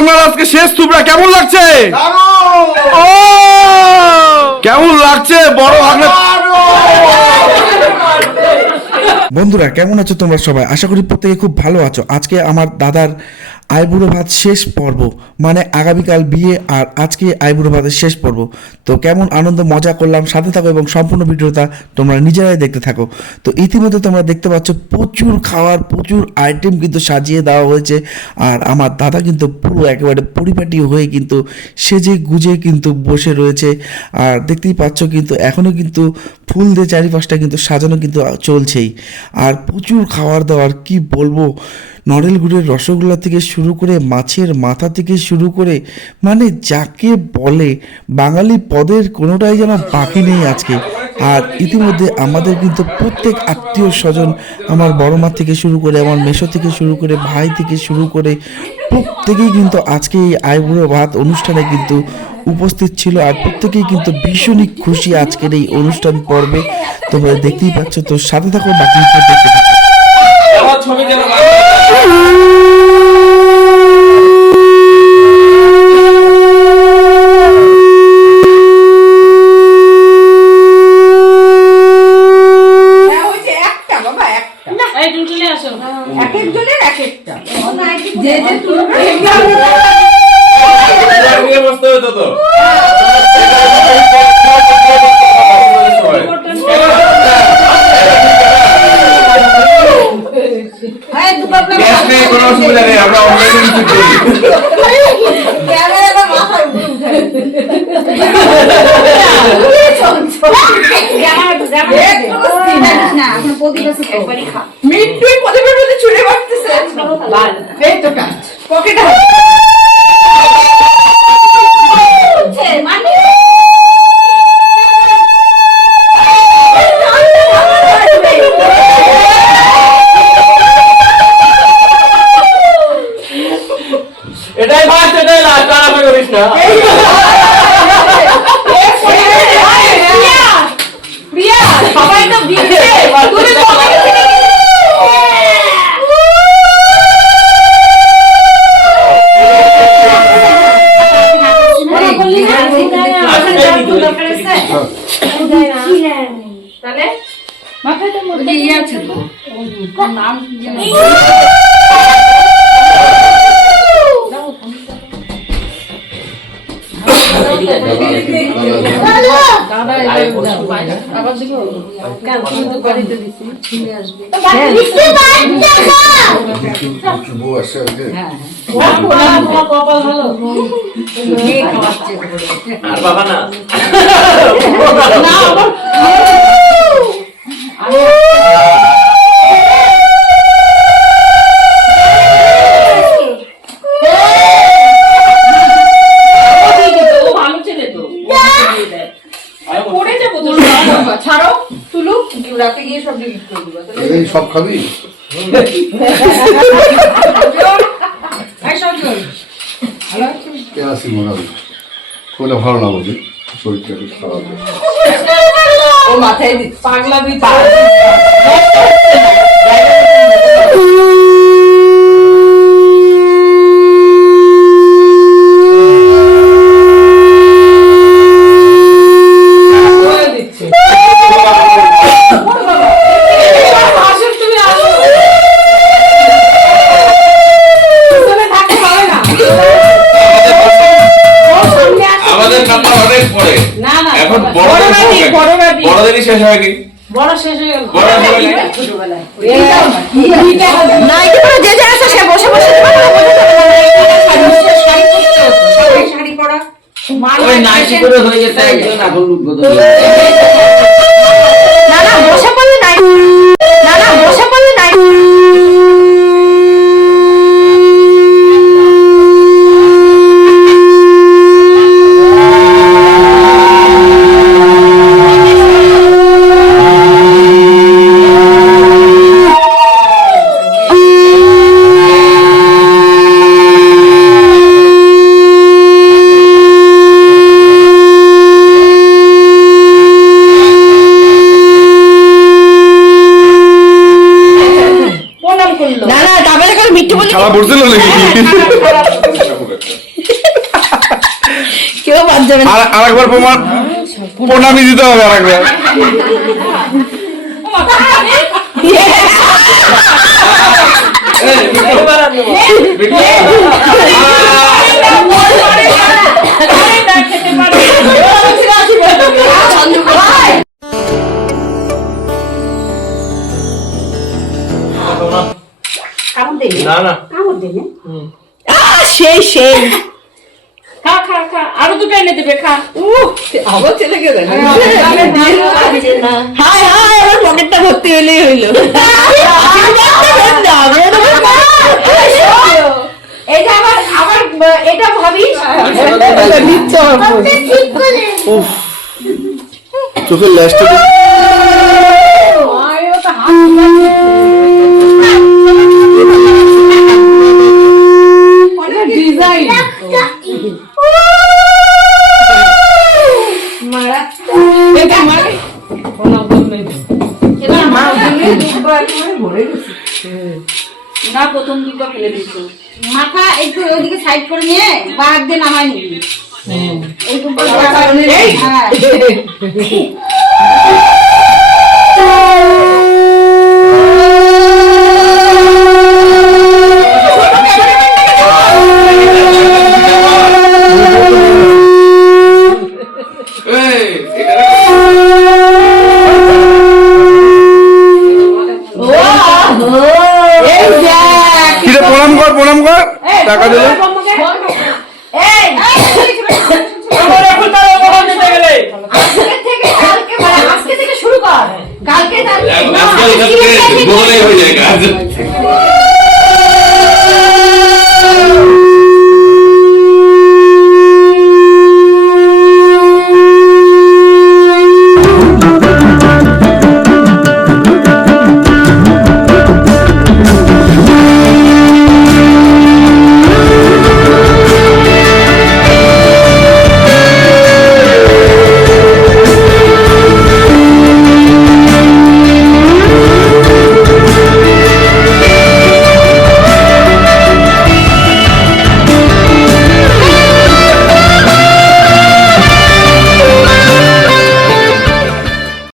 ভাগনার আজকে শেষ থুবড়া, কেমন লাগছে? ও কেমন লাগছে বড় ভাগনা? বন্ধুরা কেমন আছো তোমরা সবাই? আশা করি প্রত্যেকে খুব ভালো আছো। আজকে আমার দাদার আইবুড়ো ভাত শেষ পর্ব, মানে আগামীকাল বিয়ে আর আজকে আইবুড়ো ভাতের শেষ পর্ব। তো কেমন আনন্দ মজা করলাম, সাথে থাকো এবং সম্পূর্ণ ভিডিওটা তোমরা নিজেরাই দেখতে থাকো। তো ইতিমধ্যে তোমরা দেখতে পাচ্ছ প্রচুর খাওয়ার, প্রচুর আইটেম কিন্তু সাজিয়ে দেওয়া হয়েছে। আর আমার দাদা কিন্তু পুরো একেবারে পরিপাটি হয়ে কিন্তু সেজে গুজে কিন্তু বসে রয়েছে। আর দেখতেই পাচ্ছ কিন্তু এখনও কিন্তু ফুল দিয়ে চারিপাশটা কিন্তু সাজানো কিন্তু চলছেই। আর প্রচুর খাওয়ার দাওয়ার, কি বলবো, নড়েল গুড়ের রসগোল্লা থেকে শুরু করে মাছের মাথা থেকে শুরু করে, মানে যাকে বলে বাঙালি পদের কোনোটাই যেন বাকি নেই আজকে। আর ইতিমধ্যে আমাদের কিন্তু প্রত্যেক আত্মীয় স্বজন, আমার বড় মা থেকে শুরু করে, আমার মেসো থেকে শুরু করে, ভাই থেকে শুরু করে প্রত্যেকেই কিন্তু আজকে এই আইবুড়ো ভাত অনুষ্ঠানে কিন্তু উপস্থিত ছিল। আর প্রত্যেকেই কিন্তু ভীষণই খুশি আজকের এই অনুষ্ঠান পর্বে। তোমরা দেখতেই পাচ্ছ, তো সাথে থাকো, বাকি দেখতে থাকো। এটাই ফার্স্ট, এটাই লাস্ট, আর আশা করিস না। সবাই তো দিচ্ছে, তুমি তাহলে মাথাটা মধ্যে ইয়ে আছে তো, নাম কি যেন সব খাবি? আসি মনে হয় কোনটা ভালো না, বুঝি শরীরটা একটু খারাপ। ও মাথায় পাগলা বড়দেরই শেষ হয়নি, বড় শেষ হয়ে গেল। যে যে আছে সে বসে বসে শাড়ি পরা ওই নাইটি করে হয়ে যেত একজন, এখন না না বসে পড়লে নাই, না না বসে পড়লে নাই। খারাপ পড়ছিল নাকি? কেউ বাদ যাবে না। আরেকবার প্রণামী দিতে হবে আরেকবার। সেই সেই খা খা খা, আরো দুটো এনে দেবে, খা। আবার চলে গেলেন হাই হাই আমার পকেটটা ভর্তি হলেই হইলো। এটা আবার আবার এটা ভাবিস চোখের ল্যাসটা না, প্রথম দুটো ফেলে দিচ্ছ। মাথা একটু ওইদিকে সাইড করে নিয়ে বাঘ দিয়ে নামাই নিবি। প্রণাম কর টাকা দিল। আজকে থেকে শুরু কর, কালকে হয়ে যায় কাজ।